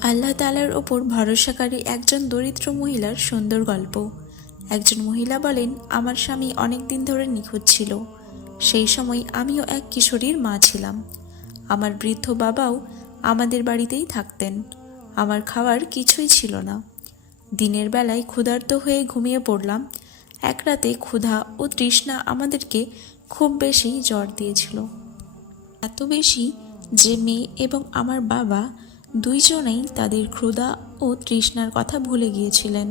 আল্লাহ তাআলার ওপর ভরসাকারী একজন দরিদ্র মহিলার সুন্দর গল্প। একজন মহিলা বলেন, আমার স্বামী অনেক দিন ধরে নিখোঁজ ছিল। সেই সময় আমিও এক কিশোরীর মা ছিলাম। আমার বৃদ্ধ বাবাও আমাদের বাড়িতেই থাকতেন। আমার খাওয়ার কিছুই ছিল না। দিনের বেলায় ক্ষুধার্ত হয়ে ঘুমিয়ে পড়লাম। এক রাতে ক্ষুধা ও তৃষ্ণা আমাদেরকে খুব বেশি জ্বর দিয়েছিল, এত বেশি যে মেয়ে এবং আমার বাবা দুইজনেই তাদের ক্ষুধা ও তৃষ্ণার কথা ভুলে গিয়েছিলেন।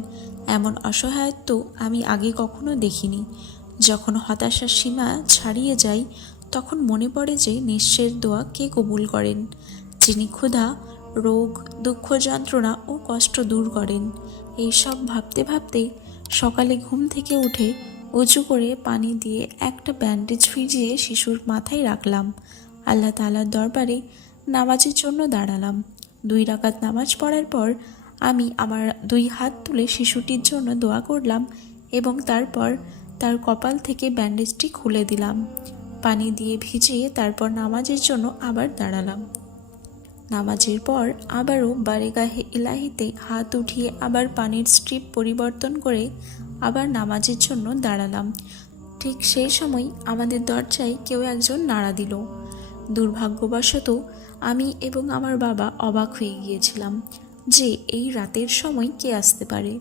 এমন অসহায়ত্ব আমি আগে কখনো দেখিনি। যখন হতাশার সীমা ছাড়িয়ে যায়, তখন মনে পড়ে যে নিঃস্বের দোয়া কে কবুল করেন, যিনি ক্ষুধা, রোগ, দুঃখ, যন্ত্রণা ও কষ্ট দূর করেন। এই সব ভাবতে ভাবতে সকালে ঘুম থেকে উঠে উঁচু করে পানি দিয়ে একটা ব্যান্ডেজ ভিজিয়ে শিশুর মাথায় রাখলাম। আল্লাহ তাআলার দরবারে নামাজের জন্য দাঁড়ালাম। 2 রাকাত নামাজ পড়ার পর আমি আমার 2 হাত তুলে শিশুটির জন্য দোয়া করলাম এবং তারপর তার কপাল থেকে ব্যান্ডেজটি খুলে দিলাম। পানি দিয়ে ভিজিয়ে তারপর নামাজের জন্য আবার দাঁড়ালাম। নামাজের পর আবারও বারেগাহে ইলাহিতে হাত উঠিয়ে আবার পানির স্ট্রিপ পরিবর্তন করে আবার নামাজের জন্য দাঁড়ালাম। ঠিক সেই সময় আমাদের দরজায় কেউ একজন নাড়া দিল। দুর্ভাগ্যবশত আমি এবং আমার বাবা অবাক হয়ে গিয়েছিলাম যে এই রাতের সময় কে আসতে পারে।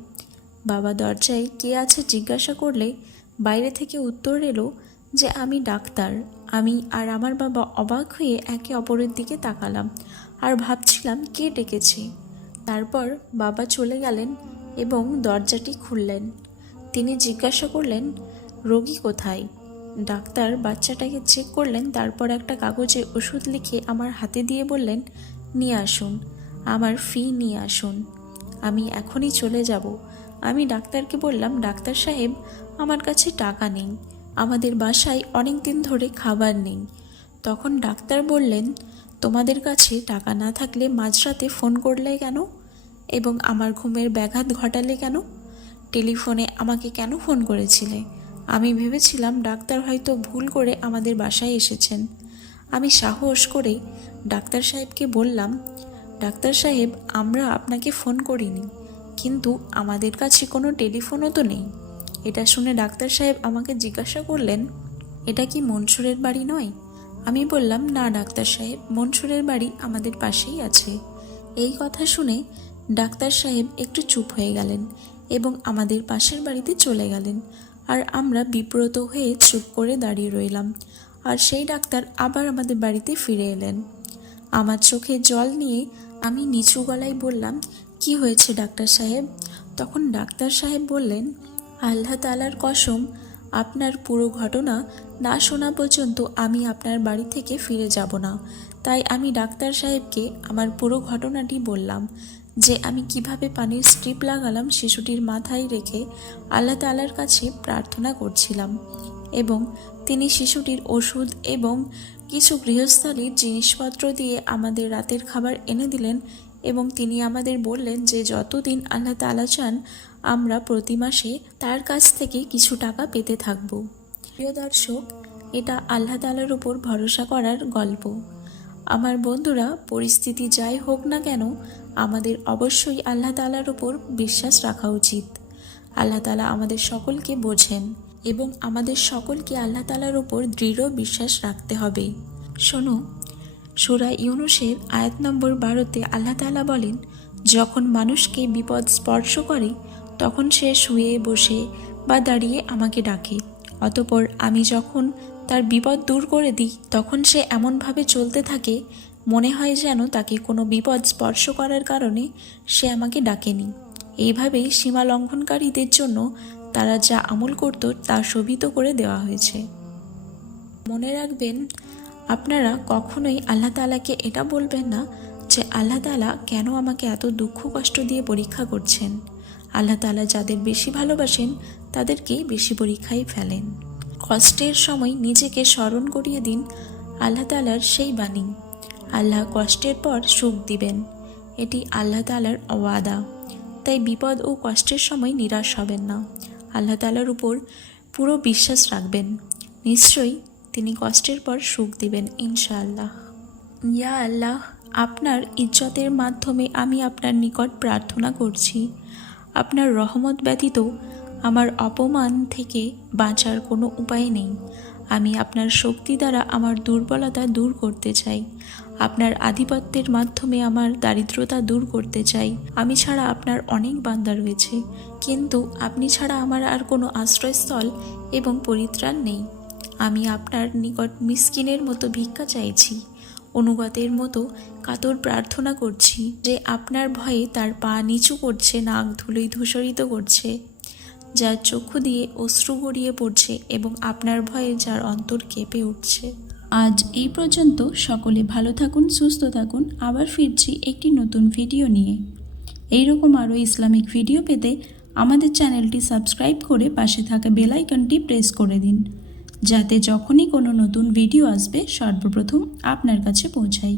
বাবা দরজায় কে আছে জিজ্ঞাসা করলে বাইরে থেকে উত্তর এলো যে আমি ডাক্তার। আমি আর আমার বাবা অবাক হয়ে একে অপরের দিকে তাকালাম আর ভাবছিলাম কে ডেকেছে। তারপর বাবা চলে গেলেন এবং দরজাটি খুললেন। তিনি জিজ্ঞাসা করলেন, রোগী কোথায়? ডাক্তার বাচ্চাটাকে চেক করলেন, তারপর একটা কাগজে ওষুধ লিখে আমার হাতে দিয়ে বললেন, নিয়ে আসুন, আমার ফি নিয়ে আসুন, আমি এখনই চলে যাব। আমি ডাক্তারকে বললাম, ডাক্তার সাহেব, আমার কাছে টাকা নেই, আমাদের বাসায় অনেক দিন ধরে খাবার নেই। তখন ডাক্তার বললেন, তোমাদের কাছে টাকা না থাকলে মাঝরাতে ফোন করলে কেন এবং আমার ঘুমের ব্যাঘাত ঘটালে কেন? টেলিফোনে আমাকে কেন ফোন করেছিলে? আমি ভেবেছিলাম ডাক্তার হয়তো ভুল করে আমাদের বাসায় এসেছেন। আমি সাহস করে ডাক্তার সাহেবকে বললাম, ডাক্তার সাহেব, আমরা আপনাকে ফোন করিনি, কিন্তু আমাদের কাছে কোনো টেলিফোনও তো নেই। এটা শুনে ডাক্তার সাহেব আমাকে জিজ্ঞাসা করলেন, এটা কি মনসুরের বাড়ি নয়? আমি বললাম, না ডাক্তার সাহেব, মনসুরের বাড়ি আমাদের পাশেই আছে। এই কথা শুনে ডাক্তার সাহেব একটু চুপ হয়ে গেলেন এবং আমাদের পাশের বাড়িতে চলে গেলেন। আর আমরা বিব্রত হয়ে চুপ করে দাঁড়িয়ে রইলাম। আর সেই ডাক্তার আবার আমাদের বাড়িতে ফিরে এলেন। আমার চোখে জল নিয়ে আমি নিচু গলায় বললাম, কি হয়েছে ডাক্তার সাহেব? তখন ডাক্তার সাহেব বললেন, আল্লাহ তাআলার কসম, আপনার পুরো ঘটনা না শোনা পর্যন্ত আমি আপনার বাড়ি থেকে ফিরে যাব না। তাই আমি ডাক্তার সাহেবকে আমার পুরো ঘটনাটি বললাম, যে আমি কিভাবে পানির স্ট্রিপ লাগালাম শিশুটির মাথায় রেখে আল্লাহ তাআলার কাছে প্রার্থনা করছিলাম এবং তিনি শিশুটির ওষুধ এবং কিছু গৃহস্থালির জিনিসপত্র দিয়ে আমাদের রাতের খাবার এনে দিলেন এবং তিনি আমাদের বললেন যে যতদিন আল্লাহ তাআলা চান আমরা প্রতি মাসে তার কাছ থেকে কিছু টাকা পেতে থাকব। প্রিয় দর্শক, এটা আল্লাহ তাআলার উপর ভরসা করার গল্প। আমার বন্ধুরা, পরিস্থিতি যাই হোক না কেন, আমাদের অবশ্যই আল্লাহ তাআলার উপর বিশ্বাস রাখা উচিত। আল্লাহ তাআলা আমাদের সকলকে বোঝেন এবং আমাদের সকলকে আল্লাহ তাআলার উপর দৃঢ় বিশ্বাস রাখতে হবে। শোনো, সূরা ইউনূসের আয়াত নম্বর 12-তে আল্লাহ তাআলা বলেন, যখন মানুষকে বিপদ স্পর্শ করে তখন সে শুয়ে বসে বা দাঁড়িয়ে আমাকে ডাকে, অতঃপর আমি যখন তার বিপদ দূর করে দিই তখন সে এমনভাবে চলতে থাকে মনে হয় যেন তাকে কোনো বিপদ স্পর্শ করার কারণে সে আমাকে ডাকেনি। এইভাবেই সীমা লঙ্ঘনকারীদের জন্য তারা যা আমল করত তা শোভিত করে দেওয়া হয়েছে। মনে রাখবেন, আপনারা কখনোই আল্লাহ তাআলাকে এটা বলবেন না যে আল্লাহ তাআলা কেন আমাকে এত দুঃখ কষ্ট দিয়ে পরীক্ষা করছেন। আল্লাহ তাআলা যাদের বেশি ভালোবাসেন তাদেরকেই বেশি পরীক্ষায় ফেলেন। কষ্টের সময় নিজেকে স্মরণ করিয়ে দিন আল্লাহ তাআলার সেই বাণী, আল্লাহ কষ্টের পর সুখ দিবেন। এটি আল্লাহ তাআলার ওয়াদা। তাই বিপদ ও কষ্টের সময় নিরাশ হবেন না, আল্লাহ তাআলার উপর পুরো বিশ্বাস রাখবেন। নিশ্চয়ই তিনি কষ্টের পর সুখ দিবেন ইনশাআল্লাহ। ইয়া আল্লাহ, আপনার ইজ্জতের মাধ্যমে আমি আপনার নিকট প্রার্থনা করছি। আপনার রহমত ব্যতীত আমার অপমান থেকে বাঁচার কোনো উপায় নেই। আমি আপনার শক্তি দ্বারা আমার দুর্বলতা দূর করতে চাই। আপনার আধিপত্যের মাধ্যমে আমার দারিদ্রতা দূর করতে চাই। আমি ছাড়া আপনার অনেক বান্দা রয়েছে, কিন্তু আপনি ছাড়া আমার আর কোনো আশ্রয়স্থল এবং পরিত্রাণ নেই। আমি আপনার নিকট মিসকিনের মতো ভিক্ষা চাইছি, অনুগতের মতো কাতর প্রার্থনা করছি, যে আপনার ভয়ে তার পা নিচু করছে, নাক ধুলোয় ধূসরিত করছে, যার চক্ষু দিয়ে অশ্রু গড়িয়ে পড়ছে এবং আপনার ভয়ে যার অন্তর কেঁপে উঠছে। আজ এই পর্যন্ত। সকলে ভালো থাকুন, সুস্থ থাকুন। আবার ফিরছি একটি নতুন ভিডিও নিয়ে। এইরকম আরও ইসলামিক ভিডিও পেতে আমাদের চ্যানেলটি সাবস্ক্রাইব করে পাশে থাকা বেল আইকনটি প্রেস করে দিন, যাতে যখনই কোনো নতুন ভিডিও আসবে সর্বপ্রথম আপনার কাছে পৌঁছায়।